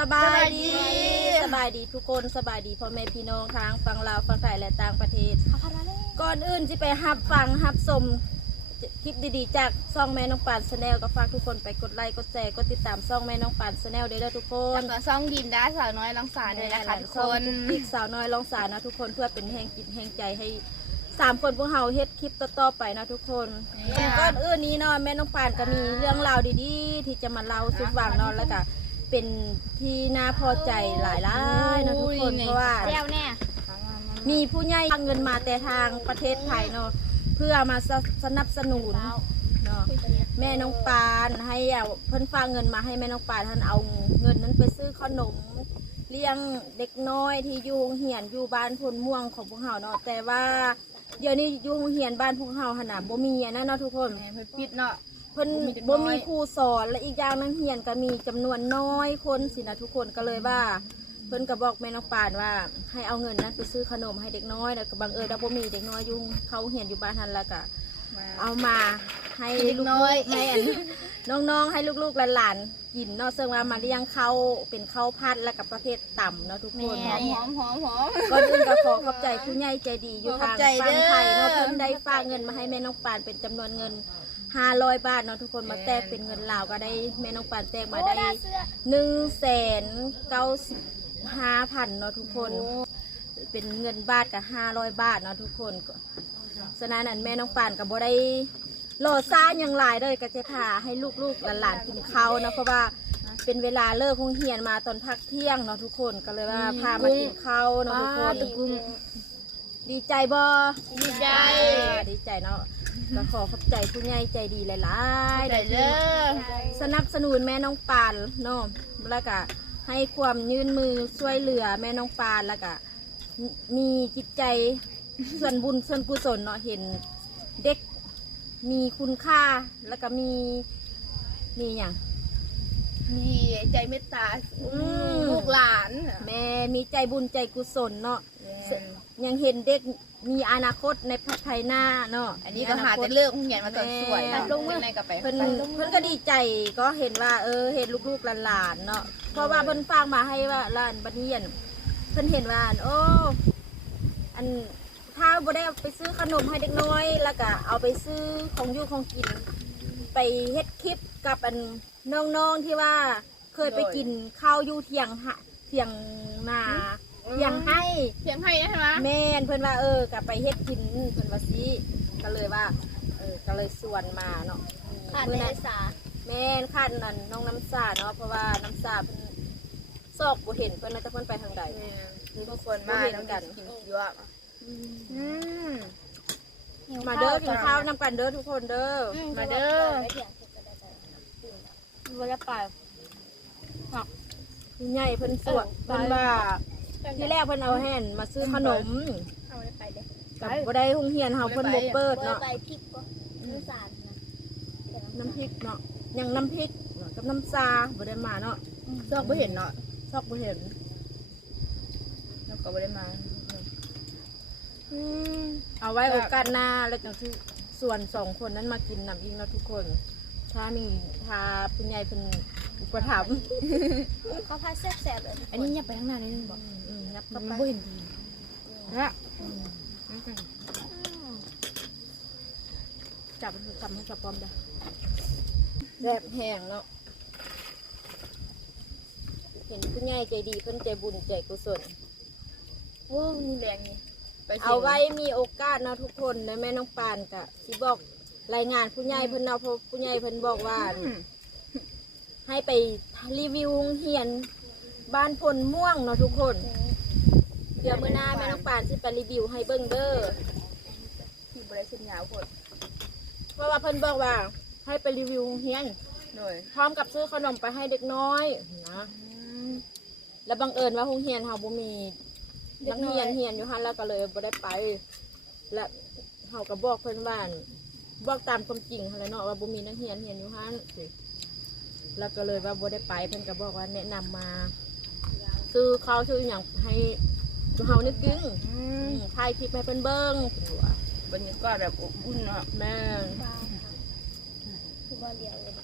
สบายดี สบายดีทุกคนสบายดีพ่อแม่พี่น้องทางฝั่งลาวฝั่งไทยและต่างประเทศ ก่อนอื่นที่ไปฮับฟังฮับชมคลิปดีๆ จากซ่องแม่น้องปานชาแนลก็ฝากทุกคนไปกดไลค์กดแชร์กดติดตามซ่องแม่น้องปานชาแนลด้วยนะทุกคนแล้วก็ซ่องดินได้สาวน้อยลังสาด้วยนะคะทุกคนอีกสาวน้อยลองสารนะทุกคนเพื่อเป็นแห่งจิตแห่งใจให้สามคนพวกเฮาเฮ็ดคลิปต่อๆไปนะทุกคนก่อนอื่นนี้เนาะแม่น้องปานก็มีเรื่องราวดีๆ ที่จะมาเล่าสุดฟังเนาะแล้วก็ เป็นที่น่าพอใจหลายๆนะทุกคนเพราะว่า เจ้าแน่มีผู้ใหญ่เอาเงินมาแต่ทางประเทศไทยเนาะเพื่อมาสสนับสนุนเนาะแม่น้องปานให้เอาเพิ่นฝากเงินมาให้แม่น้องปานท่านเอาเงินนั้นไปซื้อขนม เลี้ยงเด็กน้อยที่อยู่โรงเหียนอยู่บ้านพลม่วงของพวกเฮาเนาะแต่ว่าเดี๋ยวนี้อยู่โรงเหียนบ้านพวกเฮาขนาดบ่มีอันนั้นเนาะทุกคนแม่เพิ่นปิดเนาะเพิ่นบ่มีเด็กน้บ่อยมีครูสอนและอีกอย่างนักเรียนก็มีจำนวนน้อยคนสินะทุกคนก็เลยว่า เพิ่นก็บอกแม่น้องปานว่า ให้เอาเงินนั้นไปซื้อขนมให้เด็กน้อยแล้วก็บังเอิญว่าบ่มีเด็กน้อยอยู่เขาเรียนอยู่บ้านทันแล้วก็เอามาให้เด็กน้อยให้อันน้องๆให้ลูกๆหลานๆกินเนาะซึ่งว่ามาเลี้ยงเขาเป็นข้าวพัดแล้วกับประเภทต่ำเนาะทุกคนหอมหอมหอมหอมก่อนอื่นก็ขอขอบใจผู้ใหญ่ใจดีอยู่ขอขทาองบใจฝั่งไทยเนาะเด้อเพิ่นได้ฝากเงินมาให้แม่น้องปานเป็นจำนวนเงิน 500บาทเนาะทุกคนมาแตกเป็นเงินลาวก็ได้แม่น้องปานแตกมาได้หนึ่งแสนเก้าสิบห้าพันเนาะทุกคน เป็นเงินบาทกับ500บาทเนาะทุกคนก็ฉะนั้นอันแม่น้องปานก็บ่ได้โหลดซ่าหยังหลายเลยก็จะพาให้ลูกๆหลานๆกินข้าวเนาะเพราะว่าเป็นเวลาเลิกโรงเรียนมาตอนพักเที่ยงเนาะทุกคนก็เลยว่าพามากินข้าวเนาะทุกคนตะกุมดีใจบ่ดีใจดีใจเนาะ ก็ขอขอบใจผู้ใหญ่ใจดีหลายๆได้เด้อสนับสนุนแม่น้องปานเนาะแล้วก็ให้ความยื่นมือช่วยเหลือแม่น้องปานแล้วก็มีจิตใจส่วนบุญส่วนกุศลเนาะเห็นเด็กมีคุณค่าแล้วก็มีมีอย่างมีใจเมตตาอืมลูกหลาน แม่มีใจบุญใจกุศลเนาะยังเห็นเด็ก มีอนาคตในภายหน้าเนาะอันนี้ก็หาแต่เลิกเหียนมาตอนสวยแม่ลงมือในกับไปเพิ่นเพิ่นก็ดีใจก็เห็นว่า เออเห็นลูกๆหลานๆเนาะเพราะว่าเพิ่นฝากมาให้ว่าหลานบัดเนียนเพิ่นเห็นว่าโอ้อันถ้าบ่ได้เอาไปซื้อขนมให้เด็กน้อย แล้วก็เอาไปซื้อของอยู่ของกิน ไปเฮ็ดคลิปกับอันน้องๆที่ว่าเคยไปกินข้าวอยู่เที่ยงหะเที่ยงนา เที่ยงให้เพียงให้นะใช่ไหมแม่นเพื่อนว่าเออกลับไปเฮ็ดกินเพื่อนว่าสิก็เลยว่าเออก็เลยส่วนมาเนาะขาดมื้อเมนั้นษาแม่นคาดนั่นน้องน้ำซาเนาะเพราะว่าน้ำซาเพิ่นซอกบ่เห็นเพิ่นน่าจะเพิ่นไปทางใดมีทุกคนมาน้ำกันกินเยอะอืมมาเด้อกินข้าวนำกันเด้อทุกคนเด้ออมาเด้อบ่ได้ไปผู้ใหญ่เพิ่นสวดเพิ่นว่า ที่แรกเพิ่นเอาแห่นมาซื้อขนมเอาได้ไปเด้อกับบ่ได้โรงเรียนเฮาเพิ่นบ่เปิดเปิดเนาะไปพริกก็น้ำสารนะน้ำพริกเนาะยังน้ำพริกกับน้ำซาบ่ได้มาเนาะซอกไม่เห็นเนาะซอกบ่เห็นแล้วก็ไม่ได้มาเอาไว้โอกาสหน้าแล้วจังที่ส่วนสองคนนั้นมากินนำอีกเนาะทุกคน ถ้ามีถ้าคุณยายเป็นอุปถัมภ์เขาพาแซ่บๆเลยอันนี้อย่าไปข้างหน้านิดนึงบอก อืมนับมัเข้านไปไม่เห็นดีนะจับจับจับปอมได้แบบแห้งเนาะเห็นคุณยายใจดีเพิ่นใจบุญใจกุศลโอ้มีแรงนี่ไปเอาไว้มีโอกาสเนาะทุกคนนะแม่น้องปานกะสิบอกรายงานผู้ใหญ่เพิ่นเนาะเพราะผู้ใหญ่เพิ่นบอกว่า ให้ไปรีวิวโรงเรียน บ้านพลม่วงเนาะทุกคน เดี๋ยวมื้อหน้าแม่น้องปานสิไปรีวิวให้เบิ่งเด้อที่บริษัทยาวโคตรเพราะว่าเพิ่นบอกว่า ให้ไปรีวิวโรงเรียนโดยพร้อมกับซื้อขนมไปให้เด็กน้อยนะแล้วบังเอิญว่าโรงเรียนเฮาบ่มีนักเรียนเรียนอยู่หั่นแล้วก็เลยบ่ได้ไป และเฮาก็บอกเพิ่นว่า บอกตามความจริงหั่นแหละเนาะว่าบ่มีนักเรียนเรียนอยู่หั่นสิแล้วก็เลยว่าบ่ได้ไปเพิ่นก็บอกว่าแนะนำมา ซื้อข้าวซื้อหยังให้เฮานี่กินอือืมมถ่ายคลิปให้เพิ่นเบิ่งเพิ่นว่าบรรยากาศแบบอบอุ่นเนาะแม่นคือว่าเดียวเลย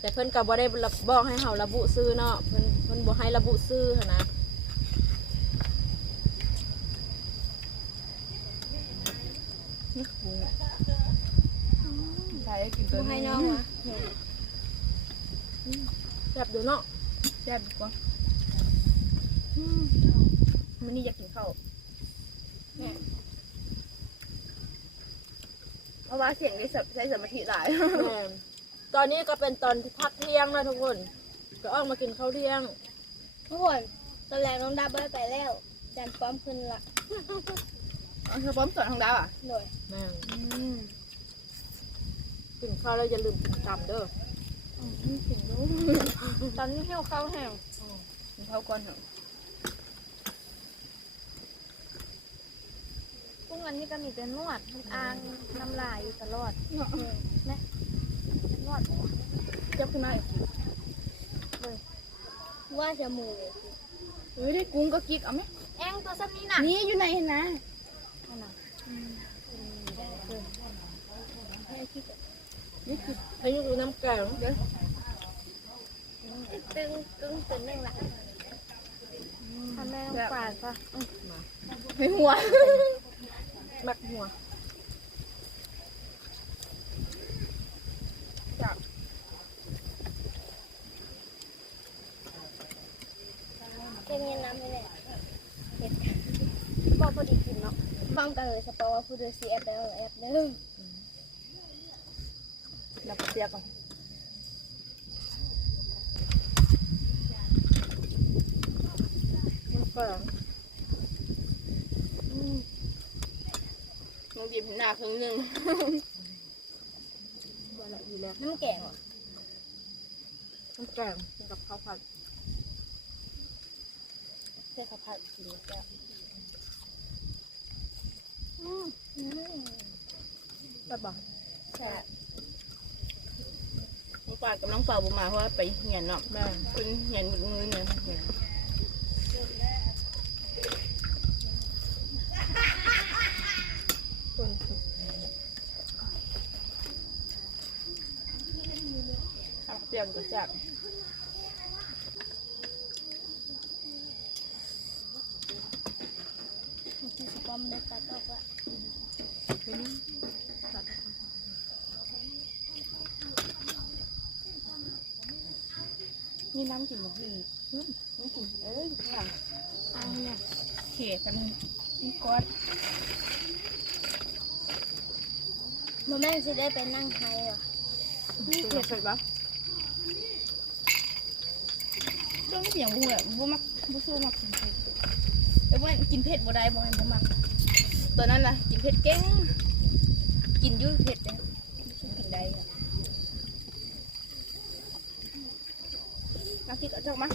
แต่เพิ่นก็บ่ได้บอกให้เฮาระบุซื้อเนาะเพิ่นเพิ่นบ่ให้ระบุซื้อหั้นนะใช่กินตัวให้นี้น้องวะแบบดูเนาะแซ่บดีกว่า มันนี่อยากกินข้าวเพราะว่าเสียงได้ใช้สมาธิหลาย แม่นตอนนี้ก็เป็นตอนที่พักเที่ยงนะทุกคน ก็ออกมากินข้าวเที่ยง ทุกคนตอนแรกน้องดาเบิลไปแล้วจันป้อมขึ้นละอ๋อเธอป้อมสอนทางดาวอะหน่วยแม่นอืมกินข้าวแล้วอย่าลืมกินกำเด้อถึงรู้ตอนนี้เที่ยวเข้าแห้ง กินข้าวก่อนเถอะ พวกอันนี้ก็มีแต่นวดมันอ่างน้ำลายอยู่ตลอดนะนวดเจ็บขึ้นมาอีกว่าจะมูเลยเฮ้ยได้กุ้งก็กิ๊กเอาไหมแองตัวซ้ำนี้น่ะนี่อยู่ไหนเห็นนะนั่นน่ะให้คิดอะนี่คืออายุน้ำแกงเดี๋ยวตึงตึงตึงนึงละทำแม่ต้องปาดปะไม่หัว มักหัวเค็มเย็นน้ำไม่แน่เผ็ดบอกพอดีกินเนาะฟังกันเลยสปอว่าพูดด้วยซีแอปแล้วแอปเด้อเราเสียก่อนน้ำแก มึงหยิบหน้าครึ่งหนึ่งว่าละอยู่แล้วน้ำแกงเหรอน้ำแกงกินกับข้าวผัดเพื่อข้าวผัดกินแก้วอืมอืมแบบบอกแซ่บมึงปาดกับน้องเปล่าบุมาเพราะว่าไปเหียนเนาะแม่ เป็นเหียนหมดมือเนี่ยเหียนทำเปรี้ยวกับแซ่บที่สปอมได้ตัดออกละมีน้ำกินหมดพี่น้ำกินเอ้ยข้างหลังเอาเนี่ยเขตกันมีก้อนโมแม่นสิได้ไปนั่งไทยว่ะนี่เขตเสร็จปะ ช่วงเสียงบุ้งแบบบุ้มักบุ้สู้มักกินเผ็ดแต่ว่ากินเผ็ดบ่ได้บ่ให้บุ้มักตัวนั้นน่ะกินเผ็ดเก่งกินยุ่เผ็ดเนี่ยกินได้ค่ะน้ำพริกเอาจักมา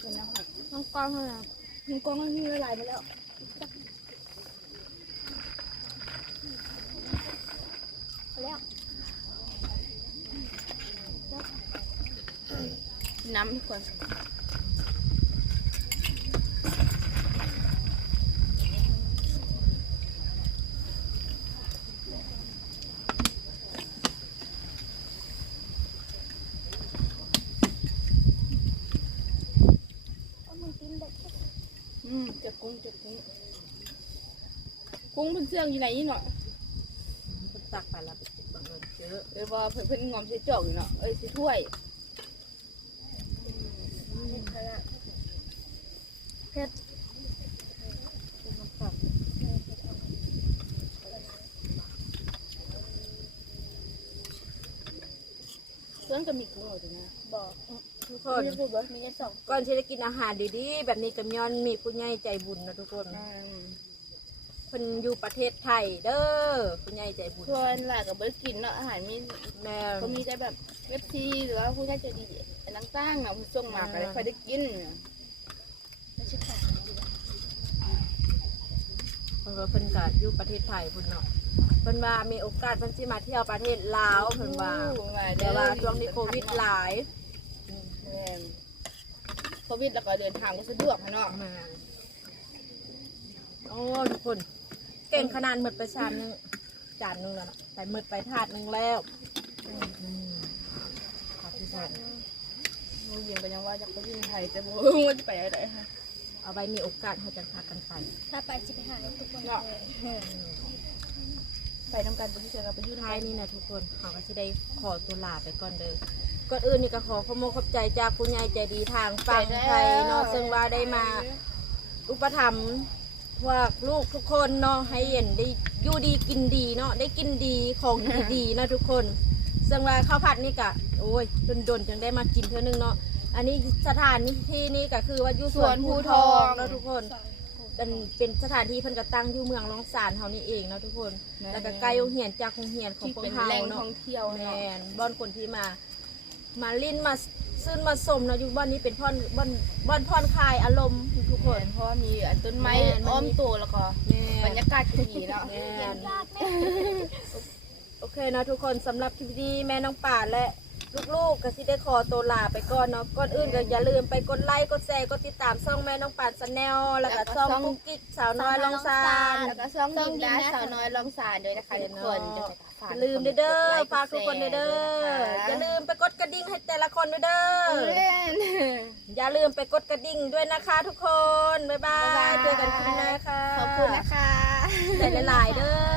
เป็นน้ำผักน้องกองเท่านั้นมันกองมันละลายไปแล้วแล้วน้ำทุกคนอืมเจ็บกุ้งเจ็บกุ้ง กุ้งเพิ่นเสื่องอยู่ไหนนี่เนาะเพิ่นตักไปแล้วไปจิบบังเอิญเจอเออว่าเพิ่นเพิ่นงอมใส่จอกอยู่เนาะเอ้ยใส่ถ้วยเผ็ดน้ำแข็งเพื่อนก็มีกุ้งอยู่นะบอกทุกคคนนพูดว่ามีแค่สองก่อนที่จะกินอาหารดีๆ แบบนี้กับย้อนมีผู้ใหญ่ใจบุญนะทุกคน อืม เพิ่นอยู่ประเทศไทยเด้อผู้ใหญ่ใจบุญส่วนหลายกับบริกินเนาะอาหารมีแม่ก็มีแต่แบบเว็บซีหรือว่าผู้ใหญ่ใจดีอันต่างๆเนาะผู้ส่งมาก็ได้ค่อยได้กินไม่ใช่ของเพิ่นก็เพิ่นก็อยู่ประเทศไทยพุ่นเนาะเพิ่นว่ามีโอกาสเพิ่นสิมาเที่ยวประเทศลาวเพิ่นว่าแต่ว่าช่วงนี้โควิดหลายแม่นโควิดแล้วก็เดินทางก็สะดวกค่ะเนาะแม่โอ้ทุกคน เก่งขนาดหมดไปชามนึงจานนึงแล้วนะแต่หมดไปถาดนึงแล้วขอบคุณค่ะน้องยิงก็ยังว่าอยากไปวิ่งไทยแต่บ่รู้ว่าจะไปอะไรคะเอาไว้มีโอกาสเขาจะพากันไปถ้าไปสิไปหาทุกคนเลยไปทำการบริษัทกับไปยุ่ท้าท้ายนี่นะทุกคนเขาก็สิได้ขอตัวลาไปก่อนเด้อก่อนอื่นนี่ก็ขอขโมยขอบใจจากคุณยายใจดีทางฝั่งไทยนาะซึ่งว่าได้มา อุปถัมภ์ พวกลูกทุกคนเนาะให้เห็นได้อยู่ดีกินดีเนาะได้กินดีของดีๆเนาะทุกคนซึ่งว่าข้าวผัดนี่กะโอ้ยดนๆจึงได้มากินเท่านึงเนาะอันนี้สถานที่นี่ก็คือว่าอยู่สวนภูทองเนาะทุกคนเป็นเป็นสถานที่เพิ่นก็ตั้งอยู่เมืองลองสานเฮานี่เองเนาะทุกคน แล้วก็ไกลโรงเรียนจากโรงเรียนของที่พวเป็กนเฮาแหล่งเนาะท่องเที่ยวแมเนาะนบ้านคนที่มา มาลิ้นมา ซื่นมาสมเนาะอยู่บ้านนี้เป็นพ่อนบ้านบ้านพ่อนคลายอารมณ์ทุกคนเพราะว่ามีอันต้นไม้แม่นมันมีอ้อมตัวแล้วก็แม่บรรยากาศดีเนาะแม่นโอเคเนาะทุกคนสำหรับคลิปนี้แม่น้องป่านและ ลูกๆก็สิได้ขอตัวลาไปก่อนเนาะก่อนอื่นก็อย่าลืมไปกดไลค์กดแชร์กดติดตามช่องแม่น้องป่านชาแนลแล้วก็ช่องกุ๊กกิ๊กสาวน้อยลองซานแล้วก็ซ่องดินได้สาวน้อยลองสารด้วยนะคะทุกคนจะไปฝอย่าลืมเด้อเด้อฝากทุกคนเด้อเด้ออย่าลืมไปกดกระดิ่งให้แต่ละคนด้วยเด้อเล่นอย่าลืมไปกดกระดิ่งด้วยนะคะทุกคนบ๊ายบายเจอกันคลิปหน้าค่ะขอบคุณนะคะแต่หลายๆเด้อ